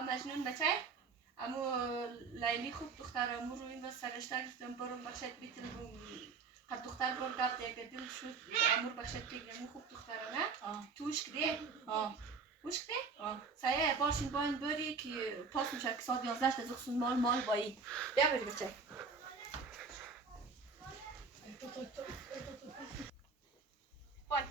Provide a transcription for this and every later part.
مجنون بچه امو لیلی خوب دختر امو رو این و سرشته گفتم برو بخشت بیتن هر دختر بار گفت یک دل شد امور بخشت بگیرم خوب دختره نه توش کده توش کده سایه باشین باین بری که پاس میشه که ساعت 11 تزخصون مال بایی بیا بری بچه بای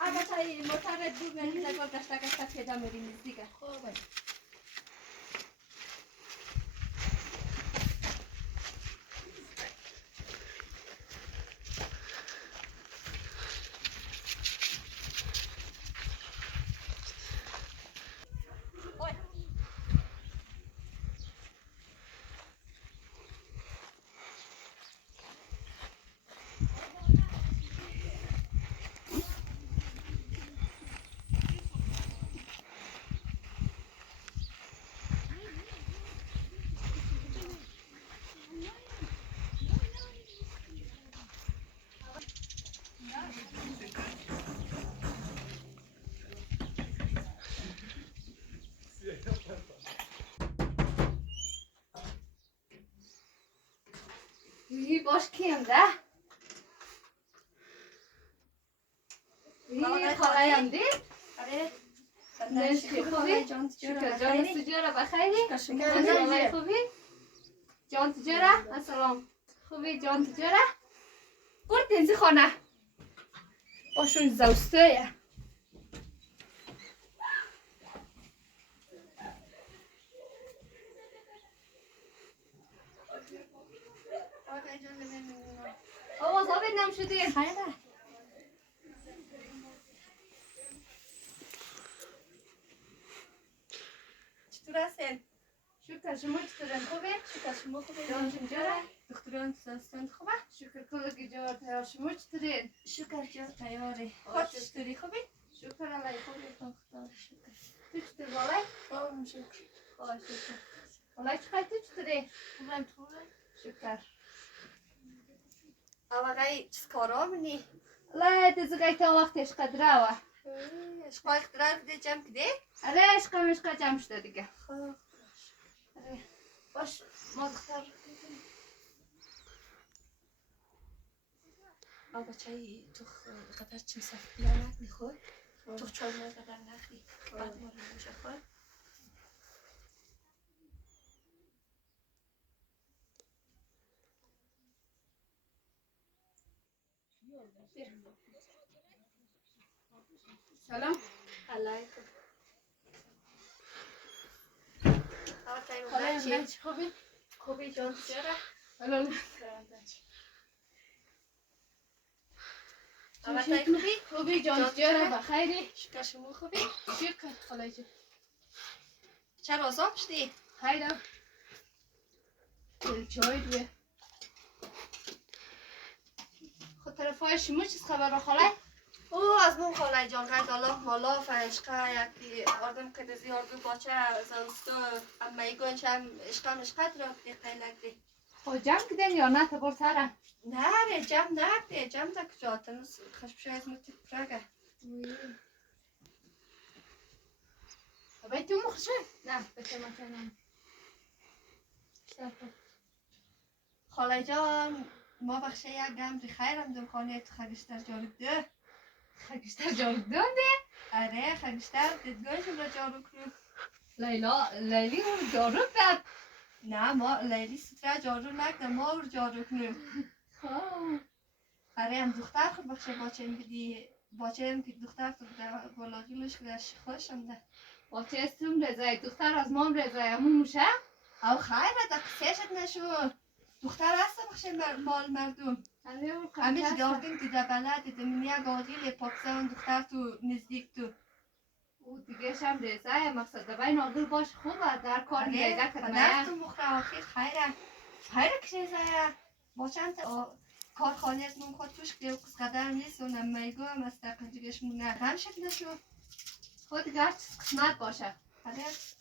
البته موترت بود میگی نگاه گشته پیدا میریم دیگه خوبه باش کیم ده؟ خواهیم دید؟ آره نشتی خوبی؟ شکر جان سجاره بخیری؟ شکر خوبی؟ جان تجاره؟ السلام خوبی جان تجاره؟ برد تنزی خانه باشون زوسته آواز آبید نمشدی خیره چطور هستین؟ شکر شما چطورین خوبه؟ شکر شما خوبه؟ جان چطوره؟ دختران سستان خوبه؟ شکر کلگی جار تیار شما چطورین؟ شکر جار تیاره خود چطوری خوبه؟ شکر علی خوبه خدا شکر تو چطور بالای؟ خوبم شکر خواه شکر بالای چقدر تو چطوری؟ خوبم خوبه؟ شکر اوغای چیز کارا منی؟ لا تزگای تا وقتش قدره و اشقای قدره بده جمع کده؟ آره اشقا جمع شده دیگه خوب باش ما دختر بچه تو قدر چی صفت بیا نکنی خود تو چای ما قدر نخی بعد ما رو نمیشه خود سلام علیکم خاله خوبی؟ خوبی جان چرا؟ الان خوبی جان چرا بخیری؟ شکر شما خوبی؟ شکر خاله جان چرا آزاب شدی؟ خیرم دل چای بیه خود طرفای شما چیز خبر را خاله؟ او از من خاله جان قید الله مالا فشقه یکی آدم که زیاد بی باچه زنستو اما ایگونش هم اشقت را قیلک دی خب جمع کدین یا نه تبار سره؟ نه ره جمع نکده جمع دا کجا تنوز خشبشه از متی پرگه باید تو مخشه؟ نه بسه مثلا خاله جان ما بخشه یک گمری خیرم دم خانه تو خگشتر جارب ده خگشتر جارب ده؟ آره خگشتر دیدگاهشون را جارب کنم لیلی رو جارب کرد؟ نه ما لیلی ستره جارب نکده ما رو جارب کنم آره هم دختر خود بخشه باچه این بدی باچه این که دختر تو بالاقیلش کدش خوشم ده باچه استم رزای دختر از مام رزای همون موشه؟ او خیره دا کسیشت نشو دختر هست بخشه مال مردم همیش گاردین دیده بلد دیده من یک آقیل پاکستان دختر تو نزدیک تو او دیگه شم رزای مقصد دبای ناغل باش خوبه در کار نیده کدمه تو مخره آخیر خیره که رزای باچند کارخانه از من خود توش که کس قدر نیست و نمیگو هم از تقنجگش مونه غم شد نشو خود دیگه چیز قسمت باشه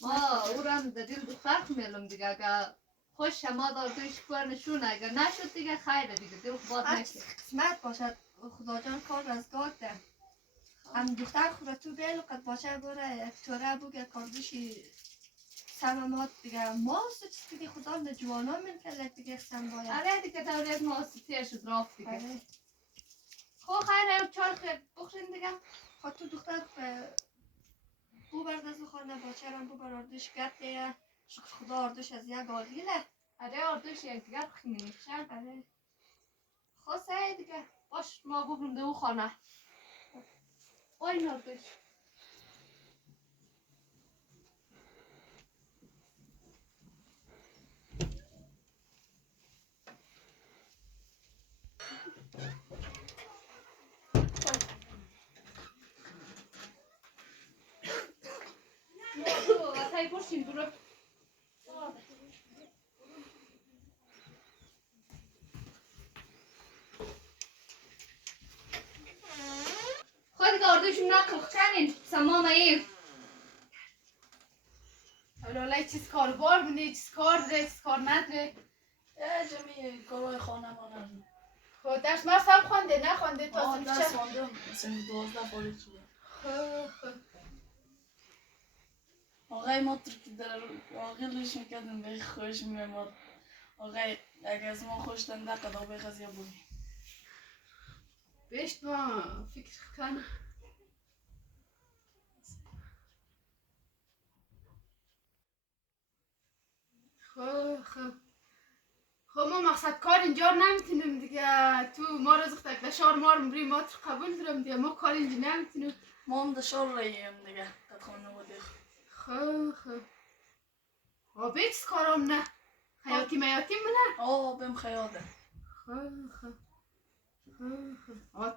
ما او را هم دادیم دختر خمیلم دیگه اگه خوش ما داردوش کار نشون اگر نشد دیگه خیره دیگه دیگه باد نکه قسمت باشد خدا جان کار رزگار ده هم دختر خود تو بیلو قد باشه بره اکتوره بگه کاردوشی سمامات دیگه ماست چیز دیگه خدا نجوانا من کلت دیگه خسن باید آره دیگه دوریت ماست تیه شد راف دیگه خو خیره چار خیره بخورین دیگه خود تو دختر بو بردازو خانه باچه رم بو بر اردوش گرده شکر خدا اردوش از یک آقیله آره اردوش یک دیگر خیلی میشن آره خواسته دیگه باش ما ببرم دو خانه این اردوش وقتی پرسیم برو خود گاردوشون نقل چنین سمام ایم حالا چیز کار بار بینه چیز کار داره چیز کار نداره جمعی کارهای خانه ما نداره خود درس مرس هم خونده نه خونده تا سنف درس خوندم سنف 12 فارغ شدم آقای ما ترکی در آقیلش میکردن به خوش میمد آقای اگه از ما خوش دنده قد آقای خزیه بودی بیشت ما فکر کنم خب ما مقصد کار اینجا نمیتونیم دیگه تو ما رزق تک دشار ما رو بریم ما قبول دارم دیگه ما کار اینجا نمیتونیم ما هم دشار راییم دیگه قد خانه بودی خب بیچ کارم نه خیاطی میاتی منه بهم خیاده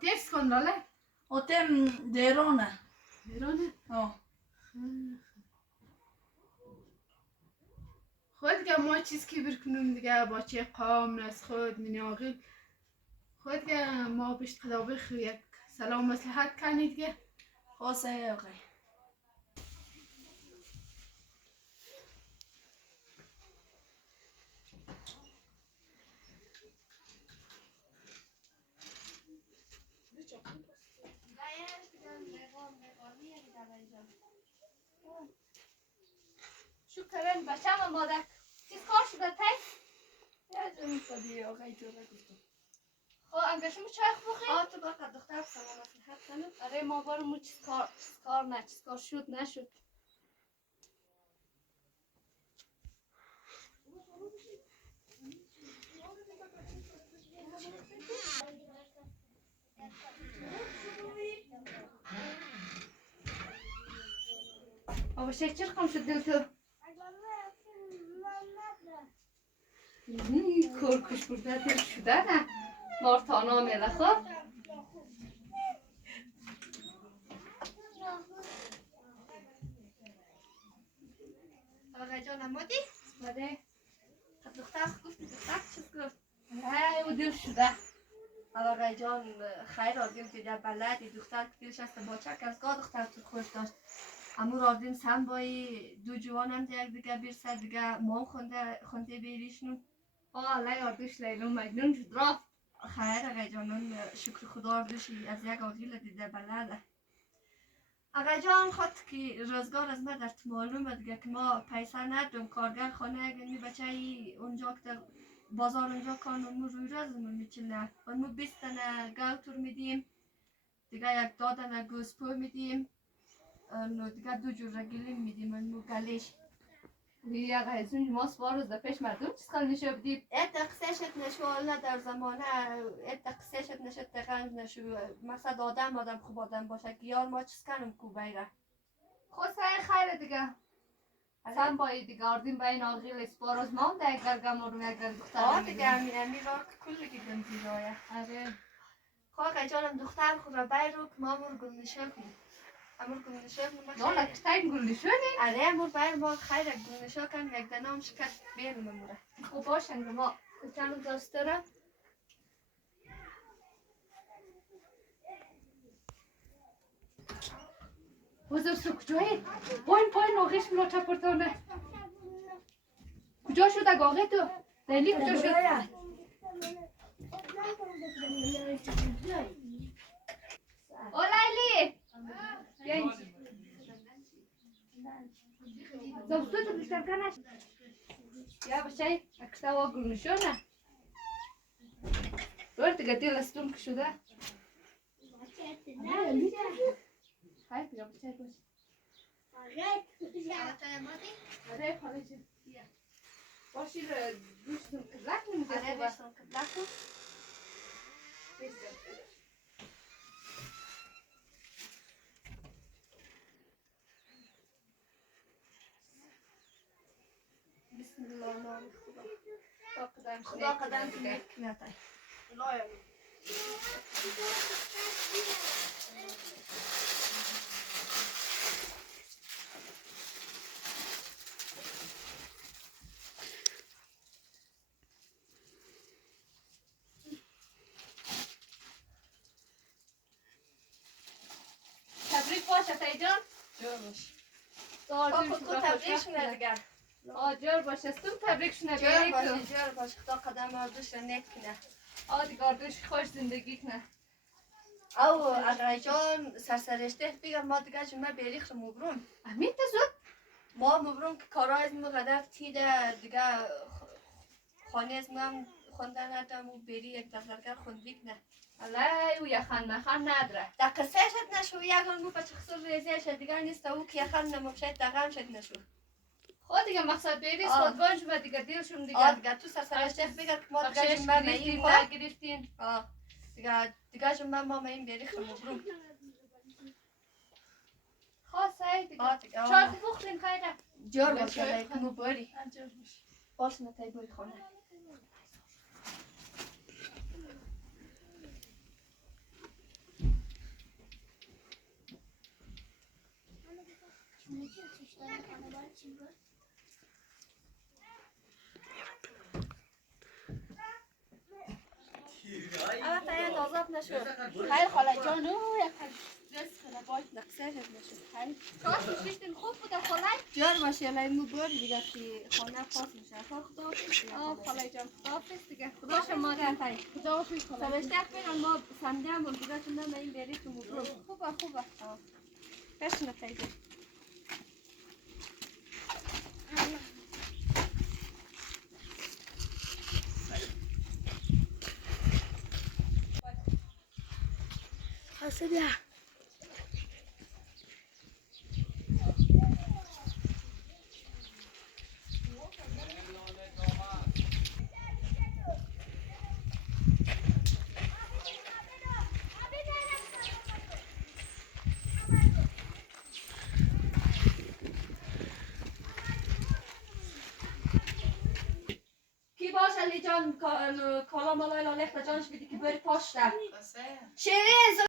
ترس کن لاله تم دیرانه خود دیگه ما چیز که برکنیم دیگه با چه قام از خود من آقیل خود دیگه ما بشت خدابخ یک سلام مصلحت کنید دیگه خواسته آقای شکرن بچه و مادر چیز کار شده تایی؟ یا جمعی پدی آقای تو را گفتم خب انگشم چای بخیر؟ تو باقی دختر سلام مصلحت کنم آره ما برمو چیز کار شد نشد بابا شکر کم شد دل تو کورکش برده دل شده نه مارتانا میره خب آقای جان امادی؟ بله دختر گفتی دختر چیز گفت؟ نه او دل شده آقای جان خیر آدیم که در بلدی دختر که دلش هست باچک از گاه دختر تو خوش داشت امور آردیم سم بایی دو جوان هم دیگه بیرسه دیگه ما خونده بیریشنون لای آردوش لیلون مجنون شد رفت خیر آقای جانون شکر خدا آردوشی از یک آقیل دیده بلده آقای جان خود که روزگار از ما در معلومه دیگه که ما پیسه ندارم کارگر خانه اگه بچه ای اونجا که در بازار اونجا کانون روی رازمون میچینه و ما 20 تنه گوتور میدیم دیگه یک دادن گوزپو میدیم دیگه 2 جور رگیلیم میدیم و گلیش یک هزون ما سوار روز پیش مردم چیز خال نشو بدید قصه شد نشو نه در زمانه قصه شد نشو تقنج نشو مقصد آدم خوب آدم باشه که یار ما چیز کنم کو بیره خوسته خیره دیگه سم بایی دیگه آردیم بین آقیل اسپاروز ما هم ده گرگم رو یک دختر دیگه امی را کل گیدم زیرایه خواه جانم دختر خود را بیرو که ما مور گل نشو کنیم امور گل نشو کنیم نه لکتای گل نشو نیم اره امور بیر ما خیره گل نشو کنیم یک دنام شکست بیرم اموره خوب باشن ما چند داشت دارم بزرگ سو کجایی؟ پایین آغیش ملا چپرتانه کجا شد آقا تو؟ لیلی کجا شد؟ او لیلی بیا اینجا زوستو تو بیشتر کنش یا بچه اکتا و گرنشونه برد دیگه دیل استون که شده های بیا بچه باش آره خاله جون باشی رو دوستم کدلک نمیده آره بشتم کدلک کن بسم الله نام خدا قدم کنه تای تبریک باشه تای جان جور باش خود تبریک شونه دیگر جور باشه استم تبریک شونه جور بیایی باشه تو جور باشه خدا قدم آردوش رو نیک کنه دیگه دوش خوش زندگی کنه او آقای جان سرسرشته بگم ما دیگه جمعه بریخ رو مبروم امین تا زود ما مبروم که کارهای از مقدر تیده دیگه خانه از هم خوندن ندم و بری یک دفترگر خوندی کنه علی و یخن مخن نداره در قصه شد نشو یکان گو پچه خسر ریزه شد دیگر نیست او که یخن نموشد دقم شد نشو خود دیگه مقصد بیریز خود گنج و دیگه دیلشون آه دیگه دیگه تو سرسرشته بگم که ما دیگه بخشش جمعه گرفتین مهیم در گرفتین دیگه جمعه ما مهیم بریخ رو مبروم خواست دیگه آه دیگه چای خوب بختین خیره جور باشه لیکن باری باش نتای باری خانه اما تایا نازاب نشو خیر خاله جان او یک دست خدا باید نقصه شد نشو خیر چای شیشتین خوب بوده خاله جور باشه لیمو باری دیگه که خانه پاس میشه خدا خاله جان خداحافظ دیگه خدا شما ده خداحافظ خاله سوشته بگم ما سنده هم دیگه تو نمه این بری تو مبروم خوبه بشنه تایده خاصه بیا کی باشه لی جان کالا مالای لالیخت جانش بیدی که بری پاشته شیرین